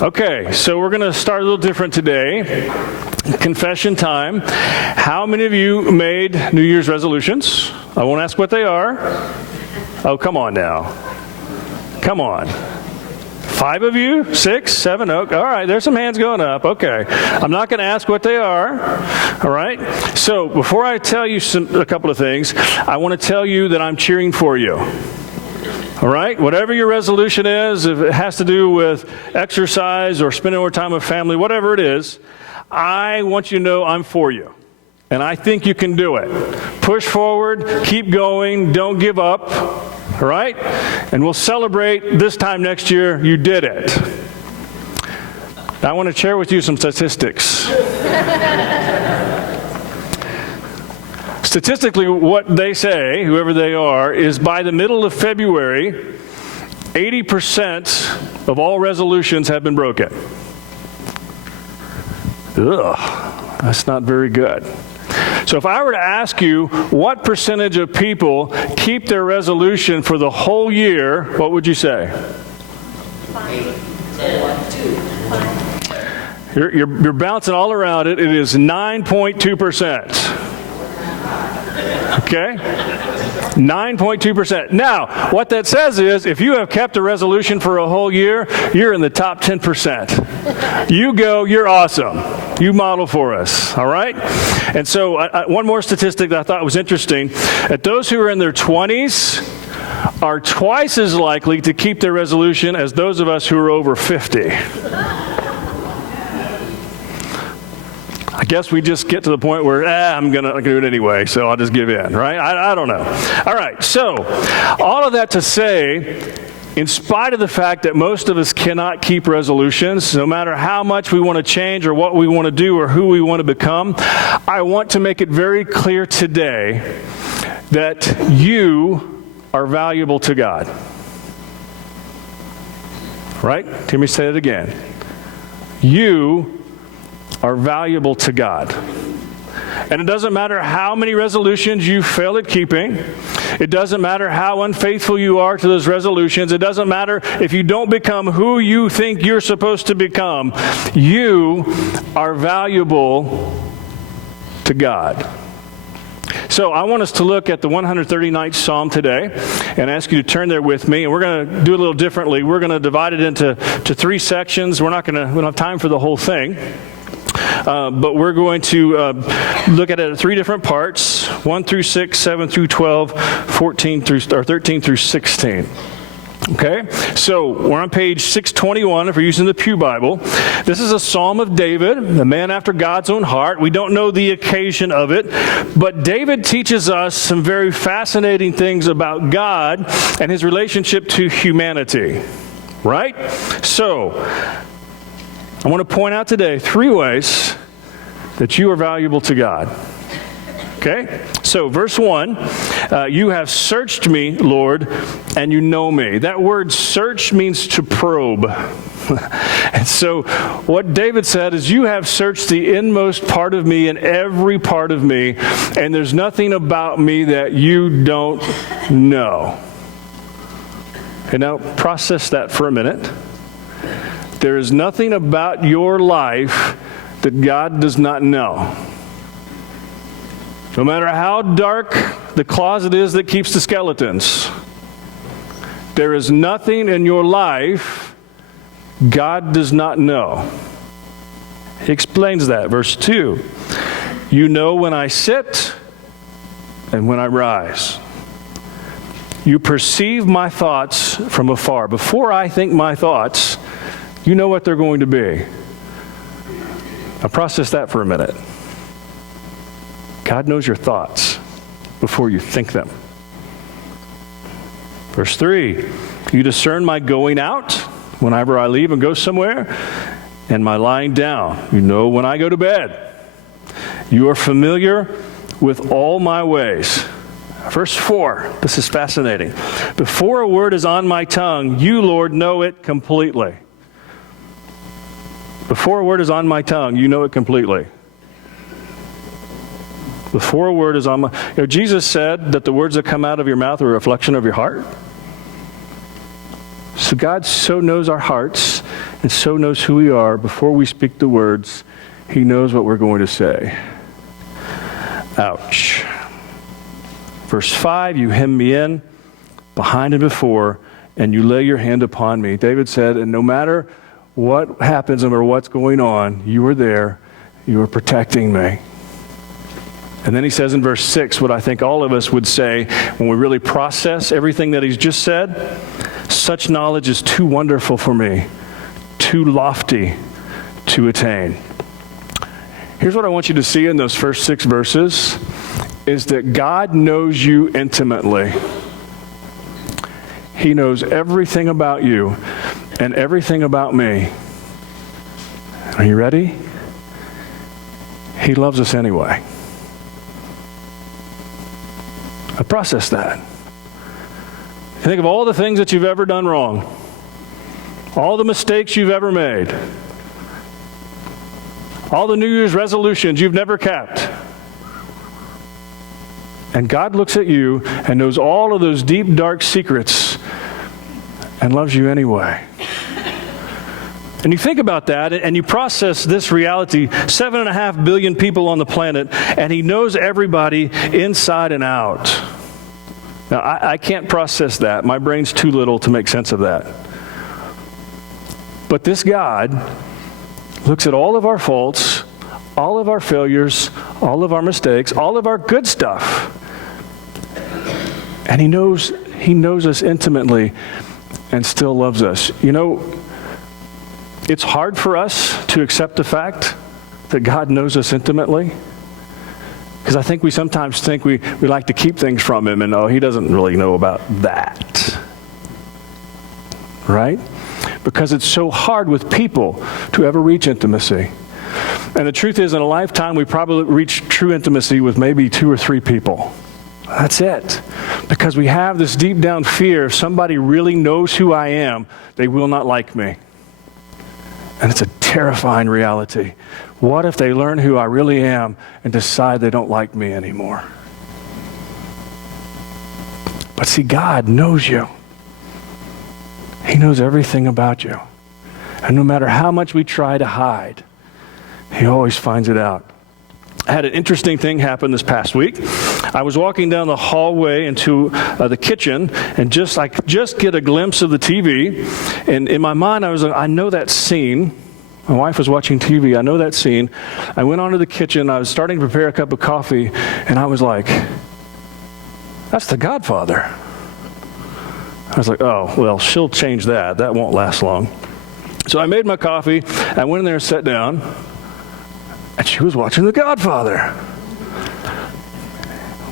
Okay, so we're going to start a little different today. Confession time. How many of you made New Year's resolutions? I won't ask what they are. Oh, come on now. Come on. 5 of you? 6? 7? Oh, all right, there's some hands going up. Okay. I'm not going to ask what they are. All right? So before I tell you a couple of things, I want to tell you that I'm cheering for you. All right? Whatever your resolution is, if it has to do with exercise or spending more time with family, whatever it is, I want you to know I'm for you. And I think you can do it. Push forward, keep going, don't give up. All right? And we'll celebrate this time next year you did it. Now, I want to share with you some statistics. Statistically, what they say, whoever they are, is by the middle of February, 80% of all resolutions have been broken. Ugh, that's not very good. So if I were to ask you what percentage of people keep their resolution for the whole year, what would you say? 5, 10, 2, 5. You're bouncing all around it. It is 9.2%. Okay? 9.2%. Now, what that says is if you have kept a resolution for a whole year, you're in the top 10%. You go, you're awesome. You model for us, all right? And so one more statistic that I thought was interesting, that those who are in their 20s are twice as likely to keep their resolution as those of us who are over 50. I guess we just get to the point where, I'm going to do it anyway, so I'll just give in, right? I don't know. All right, so all of that to say, in spite of the fact that most of us cannot keep resolutions, no matter how much we want to change or what we want to do or who we want to become, I want to make it very clear today that you are valuable to God. Right? Let me say it again. You are valuable to God. And it doesn't matter how many resolutions you fail at keeping. It doesn't matter how unfaithful you are to those resolutions. It doesn't matter if you don't become who you think you're supposed to become. You are valuable to God. So I want us to look at the 139th Psalm today and ask you to turn there with me. And we're going to do it a little differently. We're going to divide it into 3 sections. We don't have time for the whole thing. But we're going to look at it in 3 different parts, 1 through 6, 7 through 12, 13 through 16. Okay? So we're on page 621 if we're using the Pew Bible. This is a Psalm of David, a man after God's own heart. We don't know the occasion of it, but David teaches us some very fascinating things about God and his relationship to humanity. Right? So I want to point out today 3 ways that you are valuable to God. Okay? So verse 1, you have searched me, Lord, and you know me. That word search means to probe. And so what David said is, you have searched the inmost part of me and every part of me, and there's nothing about me that you don't know. Okay, now process that for a minute. There is nothing about your life that God does not know. No matter how dark the closet is that keeps the skeletons, there is nothing in your life God does not know. He explains that. Verse 2, you know when I sit and when I rise. You perceive my thoughts from afar. Before I think my thoughts, you know what they're going to be. Now process that for a minute. God knows your thoughts before you think them. Verse 3, you discern my going out whenever I leave and go somewhere, and my lying down. You know when I go to bed. You are familiar with all my ways. Verse 4, this is fascinating. Before a word is on my tongue, you, Lord, know it completely. Before a word is on my tongue, you know it completely. Before a word is on my... Jesus said that the words that come out of your mouth are a reflection of your heart. So God so knows our hearts and so knows who we are. Before we speak the words, he knows what we're going to say. Ouch. Verse 5, you hem me in, behind and before, and you lay your hand upon me. David said, and no matter what happens or what's going on, you are there. You are protecting me. And then he says in verse 6, what I think all of us would say when we really process everything that he's just said, such knowledge is too wonderful for me, too lofty to attain. Here's what I want you to see in those first 6 verses, is that God knows you intimately. He knows everything about you and everything about me. Are you ready? He loves us anyway. I process that. Think of all the things that you've ever done wrong, all the mistakes you've ever made, all the New Year's resolutions you've never kept. And God looks at you and knows all of those deep, dark secrets and loves you anyway. And you think about that and you process this reality, 7.5 billion people on the planet, and he knows everybody inside and out. Now, I can't process that. My brain's too little to make sense of that. But this God looks at all of our faults, all of our failures, all of our mistakes, all of our good stuff. And he knows us intimately and still loves us. You know, it's hard for us to accept the fact that God knows us intimately. Because I think we sometimes think we like to keep things from him and, he doesn't really know about that. Right? Because it's so hard with people to ever reach intimacy. And the truth is, in a lifetime, we probably reach true intimacy with maybe 2 or 3 people. That's it. Because we have this deep down fear, if somebody really knows who I am, they will not like me. And it's a terrifying reality. What if they learn who I really am and decide they don't like me anymore? But see, God knows you. He knows everything about you. And no matter how much we try to hide, he always finds it out. I had an interesting thing happen this past week. I was walking down the hallway into the kitchen and just get a glimpse of the TV. And in my mind, I know that scene. My wife was watching TV. I know that scene. I went onto the kitchen. I was starting to prepare a cup of coffee. And I was like, that's The Godfather. I was like, oh, well, she'll change that. That won't last long. So I made my coffee. I went in there and sat down. And she was watching The Godfather.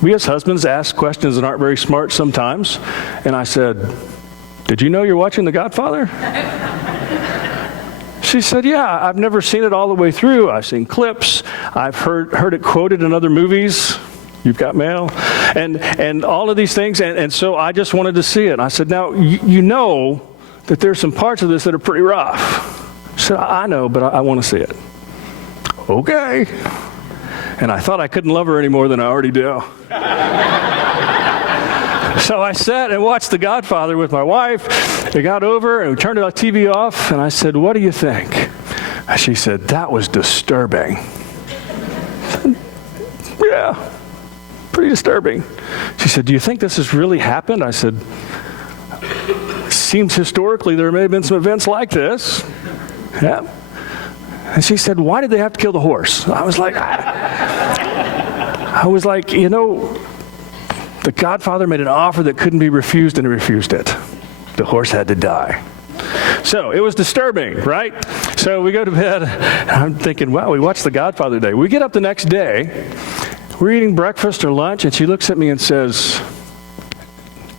We as husbands ask questions that aren't very smart sometimes. And I said, did you know you're watching The Godfather? She said, yeah, I've never seen it all the way through. I've seen clips. I've heard it quoted in other movies. You've got mail. And all of these things. And so I just wanted to see it. And I said, now, you know that there's some parts of this that are pretty rough. She said, I know, but I want to see it. Okay. And I thought I couldn't love her any more than I already do. So I sat and watched The Godfather with my wife. We got over and we turned the TV off. And I said, what do you think? And she said, that was disturbing. Yeah, pretty disturbing. She said, do you think this has really happened? I said, seems historically there may have been some events like this. Yeah. And she said, why did they have to kill the horse? I was like, you know, The Godfather made an offer that couldn't be refused, and he refused it. The horse had to die. So it was disturbing, right? So we go to bed, and I'm thinking, wow, we watched The Godfather today. We get up the next day, we're eating breakfast or lunch, and she looks at me and says,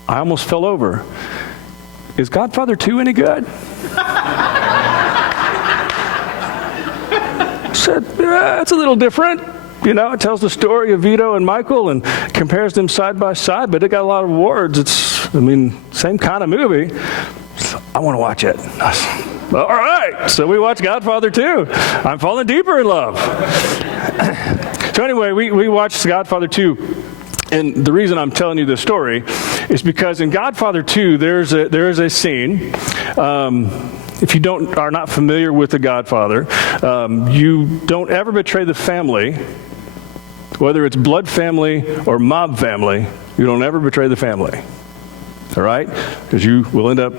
I almost fell over. Is Godfather 2 any good? I said, yeah, it's a little different. You know, it tells the story of Vito and Michael and compares them side by side, but it got a lot of awards. Same kind of movie. So I want to watch it. All right. So we watched Godfather 2. I'm falling deeper in love. So anyway, we watched Godfather 2. And the reason I'm telling you this story is because in Godfather 2, there is a scene. If you are not familiar with the Godfather, you don't ever betray the family, whether it's blood family or mob family. You don't ever betray the family, all right? Because you will end up,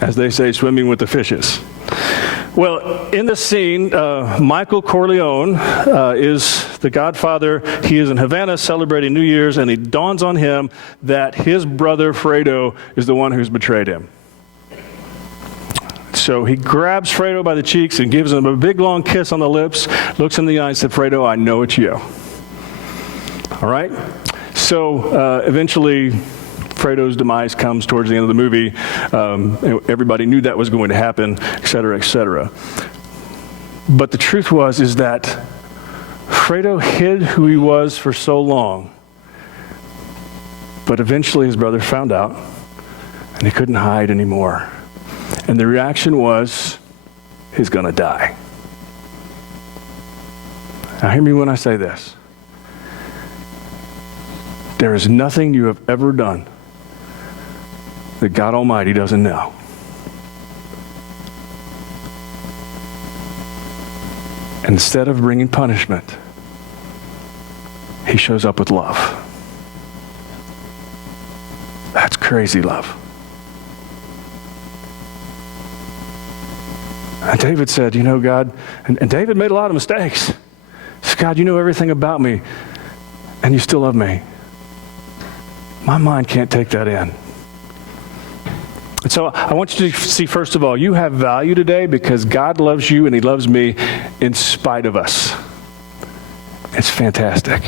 as they say, swimming with the fishes. Well, in this scene, Michael Corleone is the Godfather. He is in Havana celebrating New Year's, and it dawns on him that his brother, Fredo, is the one who's betrayed him. So he grabs Fredo by the cheeks and gives him a big, long kiss on the lips, looks in the eye and said, Fredo, I know it's you. All right? So eventually, Fredo's demise comes towards the end of the movie. Everybody knew that was going to happen, et cetera, et cetera. But the truth is that Fredo hid who he was for so long. But eventually his brother found out, and he couldn't hide anymore. And the reaction was, he's going to die. Now hear me when I say this. There is nothing you have ever done that God Almighty doesn't know. Instead of bringing punishment, he shows up with love. That's crazy love. And David said, God, and David made a lot of mistakes. He said, God, you know everything about me, and you still love me. My mind can't take that in. And so I want you to see, first of all, you have value today because God loves you and he loves me in spite of us. It's fantastic.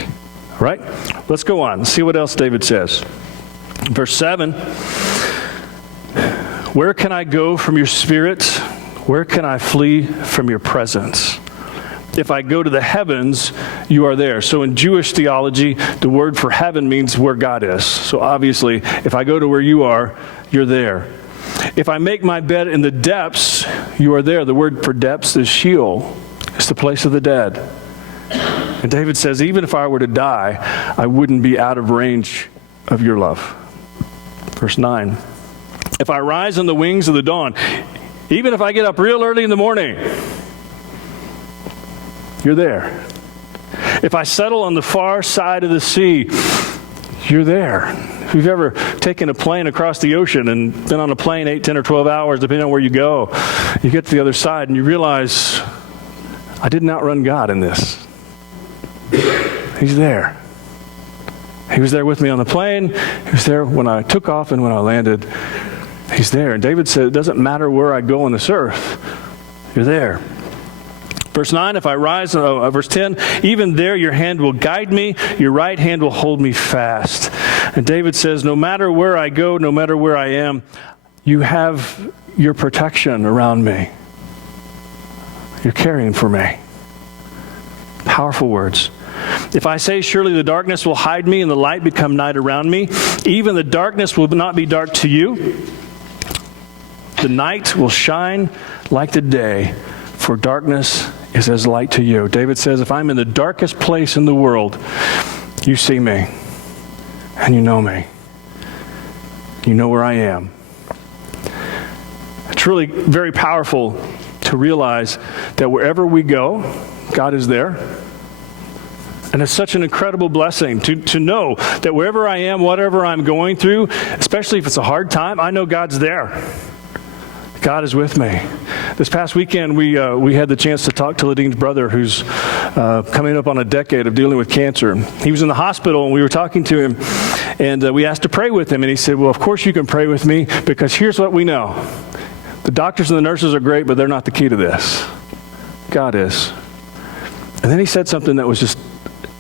All right? Let's go on. Let's see what else David says. Verse 7, where can I go from your spirit? Where can I flee from your presence? If I go to the heavens, you are there. So in Jewish theology, the word for heaven means where God is. So obviously, if I go to where you are, you're there. If I make my bed in the depths, you are there. The word for depths is Sheol. It's the place of the dead. And David says, even if I were to die, I wouldn't be out of range of your love. Verse 9, if I rise on the wings of the dawn, even if I get up real early in the morning, you're there. If I settle on the far side of the sea, you're there. If you've ever taken a plane across the ocean and been on a plane 8, 10, or 12 hours, depending on where you go, you get to the other side and you realize, I didn't outrun God in this. He's there. He was there with me on the plane. He was there when I took off and when I landed. He's there. And David said, it doesn't matter where I go on this earth. You're there. Verse 9, if I rise, verse 10, even there your hand will guide me, your right hand will hold me fast. And David says, no matter where I go, no matter where I am, you have your protection around me. You're caring for me. Powerful words. If I say, surely the darkness will hide me and the light become night around me, even the darkness will not be dark to you. The night will shine like the day, for darkness is as light to you. David says, if I'm in the darkest place in the world, you see me and you know me. You know where I am. It's really very powerful to realize that wherever we go, God is there. And it's such an incredible blessing to know that wherever I am, whatever I'm going through, especially if it's a hard time, I know God's there. God is with me. This past weekend, we had the chance to talk to Ladine's brother, who's coming up on a decade of dealing with cancer. He was in the hospital, and we were talking to him, and we asked to pray with him. And he said, well, of course you can pray with me, because here's what we know. The doctors and the nurses are great, but they're not the key to this. God is. And then he said something that was just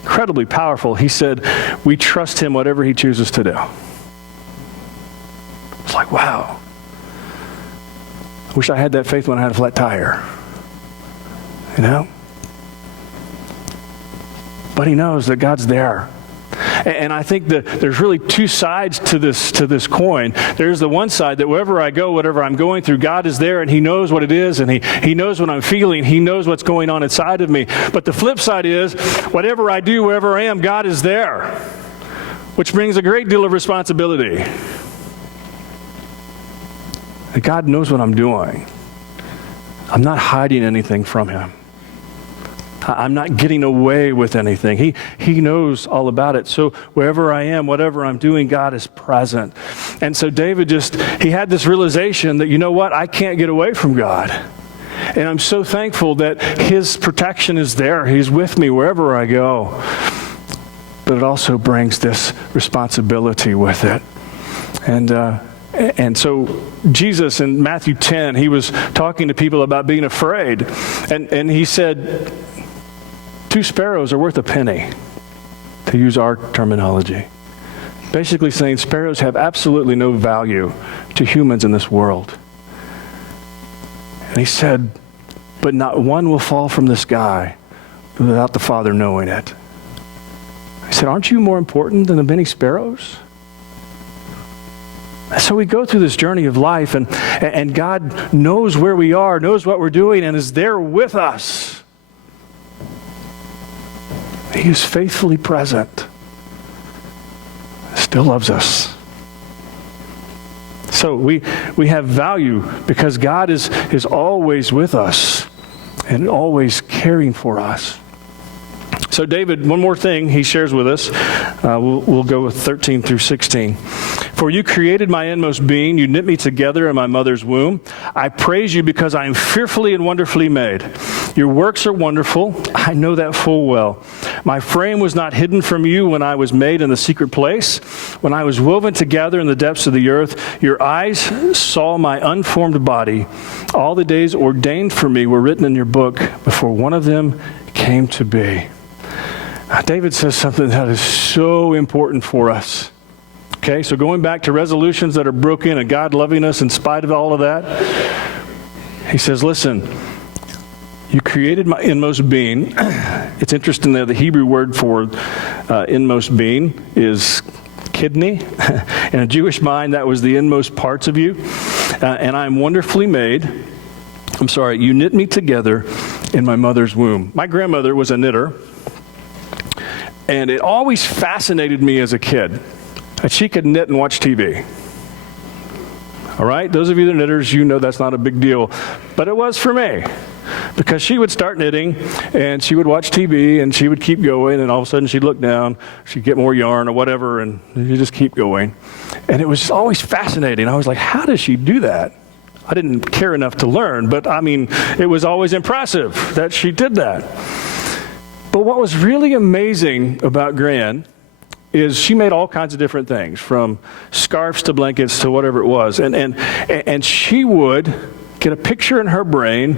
incredibly powerful. He said, we trust him whatever he chooses to do. It's like, wow. Wish I had that faith when I had a flat tire. You know? But he knows that God's there. And I think that there's really two sides to this coin. There's the one side that wherever I go, whatever I'm going through, God is there and he knows what it is and he knows what I'm feeling. He knows what's going on inside of me. But the flip side is whatever I do, wherever I am, God is there, which brings a great deal of responsibility. And God knows what I'm doing. I'm not hiding anything from him. I'm not getting away with anything. He knows all about it. So wherever I am, whatever I'm doing, God is present. And so David he had this realization that, you know what, I can't get away from God. And I'm so thankful that his protection is there. He's with me wherever I go. But it also brings this responsibility with it. And so Jesus in Matthew 10, he was talking to people about being afraid. And he said, 2 sparrows are worth a penny, to use our terminology. Basically saying sparrows have absolutely no value to humans in this world. And he said, but not one will fall from the sky without the Father knowing it. He said, aren't you more important than the many sparrows? So we go through this journey of life, and God knows where we are, knows what we're doing, and is there with us. He is faithfully present. Still loves us. So we have value because God is always with us and always caring for us. So David, one more thing he shares with us. We'll go with 13 through 16. For you created my inmost being. You knit me together in my mother's womb. I praise you because I am fearfully and wonderfully made. Your works are wonderful. I know that full well. My frame was not hidden from you when I was made in the secret place. When I was woven together in the depths of the earth, your eyes saw my unformed body. All the days ordained for me were written in your book before one of them came to be. David says something that is so important for us. Okay, so going back to resolutions that are broken and God loving us in spite of all of that, he says, listen, you created my inmost being. It's interesting that the Hebrew word for inmost being is kidney. In a Jewish mind, that was the inmost parts of you. And I am wonderfully made. You knit me together in my mother's womb. My grandmother was a knitter. And it always fascinated me as a kid that she could knit and watch TV. All right? Those of you that are knitters, you know that's not a big deal. But it was for me. Because she would start knitting, and she would watch TV, and she would keep going, and all of a sudden she'd look down, she'd get more yarn or whatever, and you just keep going. And it was always fascinating. I was like, how does she do that? I didn't care enough to learn, but I mean, it was always impressive that she did that. But what was really amazing about Gran is she made all kinds of different things, from scarves to blankets to whatever it was. And she would get a picture in her brain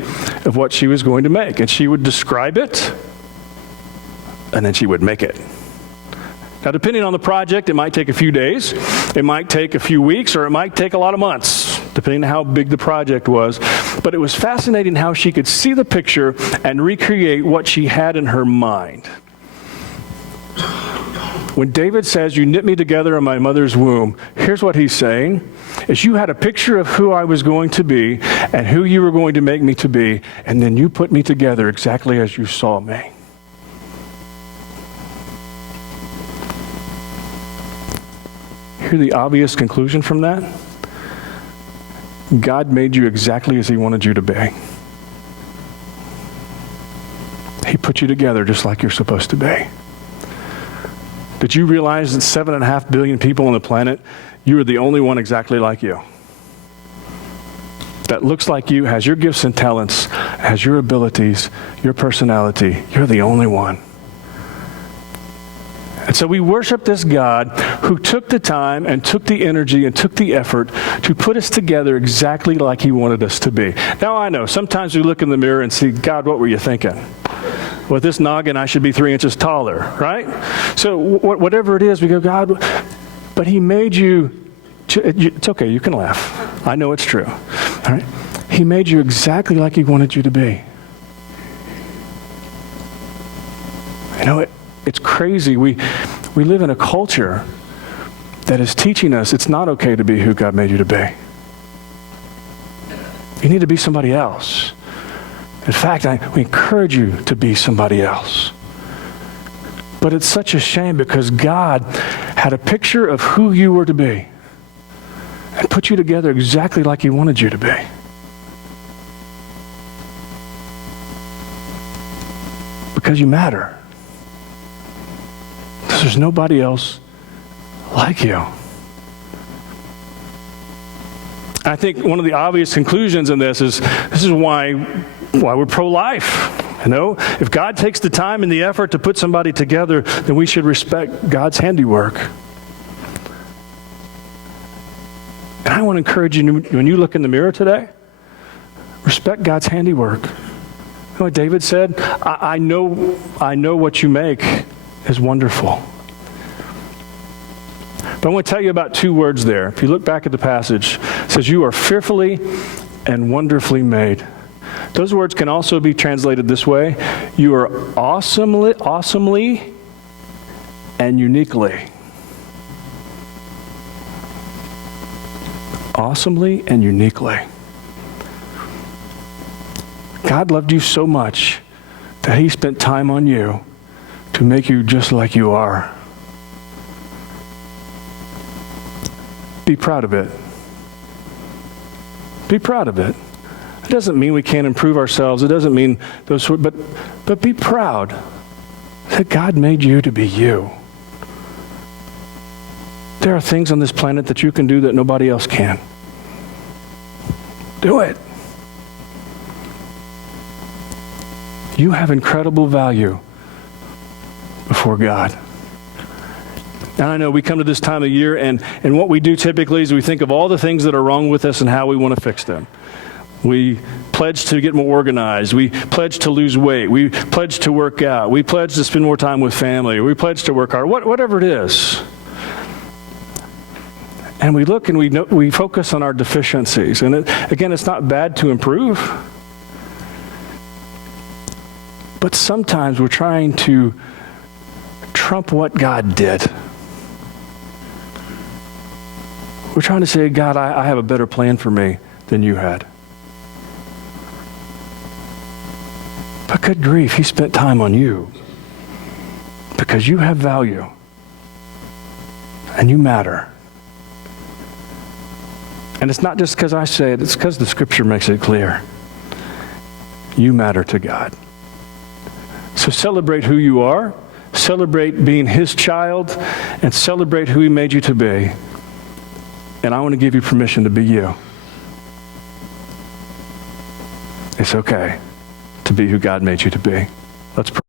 of what she was going to make. And she would describe it, and then she would make it. Now, depending on the project, it might take a few days, it might take a few weeks, or it might take a lot of months, depending on how big the project was. But it was fascinating how she could see the picture and recreate what she had in her mind. When David says, you knit me together in my mother's womb, here's what he's saying, is you had a picture of who I was going to be and who you were going to make me to be, and then you put me together exactly as you saw me. Hear the obvious conclusion from that? God made you exactly as he wanted you to be. He put you together just like you're supposed to be. Did you realize that 7.5 billion people on the planet, you are the only one exactly like you? That looks like you, has your gifts and talents, has your abilities, your personality. You're the only one. And so we worship this God who took the time and took the energy and took the effort to put us together exactly like he wanted us to be. Now I know, sometimes we look in the mirror and see, God, what were you thinking? With this noggin, I should be 3 inches taller, right? So whatever it is, we go, God, but he made you, it's okay, you can laugh. I know it's true. All right? He made you exactly like he wanted you to be. You know, it's crazy. We we live in a culture that is teaching us it's not okay to be who God made you to be. You need to be somebody else. In fact, we encourage you to be somebody else. But it's such a shame because God had a picture of who you were to be and put you together exactly like He wanted you to be. Because you matter. Because there's nobody else like you. I think one of the obvious conclusions in this is why we're pro-life. You know, if God takes the time and the effort to put somebody together, then we should respect God's handiwork. And I want to encourage you, when you look in the mirror today, respect God's handiwork. You know what David said? I know what you make is wonderful. But I want to tell you about two words there. If you look back at the passage, it says, you are fearfully and wonderfully made. Those words can also be translated this way. You are awesomely and uniquely. Awesomely and uniquely. God loved you so much that He spent time on you to make you just like you are. Be proud of it. Be proud of it. It doesn't mean we can't improve ourselves. It doesn't mean those, but be proud that God made you to be you. There are things on this planet that you can do that nobody else can. Do it. You have incredible value before God. And I know we come to this time of year, and what we do typically is we think of all the things that are wrong with us and how we want to fix them. We pledge to get more organized. We pledge to lose weight. We pledge to work out. We pledge to spend more time with family. We pledge to work hard. Whatever it is. And we look and we focus on our deficiencies. And again, it's not bad to improve. But sometimes we're trying to trump what God did. We're trying to say, God, I have a better plan for me than you had. But good grief, He spent time on you because you have value and you matter. And it's not just because I say it, it's because the Scripture makes it clear. You matter to God. So celebrate who you are, celebrate being His child, and celebrate who He made you to be. And I want to give you permission to be you. It's okay to be who God made you to be. Let's pray.